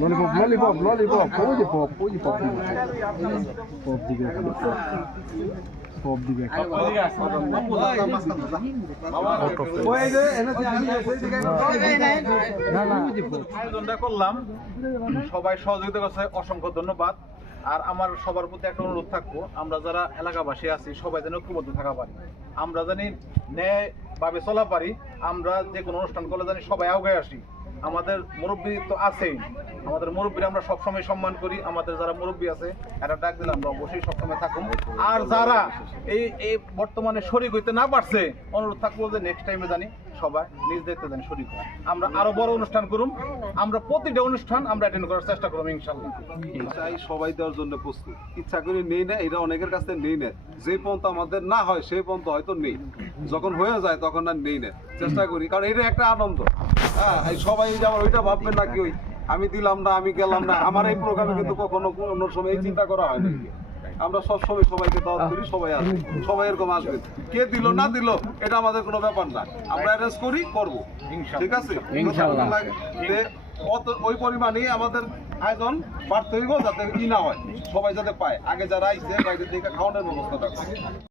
Lollipop lollipop lollipop ওই যে pop ওই যে পপ পপ দিবে পপ দিবে পপ করলাম। সবাই সহযোগিতা করছে অসংখ্য ধন্যবাদ। আর আমার সবার প্রতি একটা অনুরোধ থাকব আমরা যারা এলাকাবাসী আছি সবাই যেন ঐক্যবদ্ধ থাকা পারি। আমরা জানি ন্যায় ভাবে চলা পারি, আমরা যে কোনো অনুষ্ঠান করলে জানি সবাই আগে আসি। আমাদের মুরব্বী তো আছেই। আমাদের মুরব্বীর আমরা সবসময় সম্মান করি। আমাদের যারা মুরব্বী আছে একটা ডাক দিলে আমরা অবশ্যই সবসময় থাকুন আর যারা এই এই বর্তমানে শরিক হইতে না পারছে, অনুরোধ থাকব যে নেক্সট টাইমে জানি সবাই নিজ হয়। আমরা আরও বড় অনুষ্ঠান করুন আমরা প্রতিটা অনুষ্ঠান আমরা অ্যাটেন্ড করার চেষ্টা চাই সবাই দেওয়ার জন্য প্রস্তুত। ইচ্ছা নেই না এটা অনেকের কাছে নেই না। যে পর্যন্ত আমাদের না হয় সেই পর্যন্ত হয়তো নেই। যখন হয়ে যায়, তখন আর নেই না। চেষ্টা করি, কারণ এটা একটা আনন্দ। হ্যাঁ সবাই এই যে আমার ওইটা ভাববেন না কি ওই, আমি দিলাম না, আমি গেলাম না। আমার এই প্রোগ্রামে কিন্তু কখনো কোনো সময় এই চিন্তা করা হয় না। আমরা সব সময় সবাইকে দাওয়াত করি সবাই আসবে। সবাই এরকম আসবে। কে দিল না দিল এটা আমাদের কোনো ব্যাপার না। আমরা অ্যারেঞ্জ করি করব। ঠিক আছে? ওই পরিমাণে আমাদের আয়োজন বাড়তে হইব যাতে ই না হয় সবাই যাতে পায়। আগে যারা আইসে বাইরে থেকে খাওয়ানোর ব্যবস্থা করে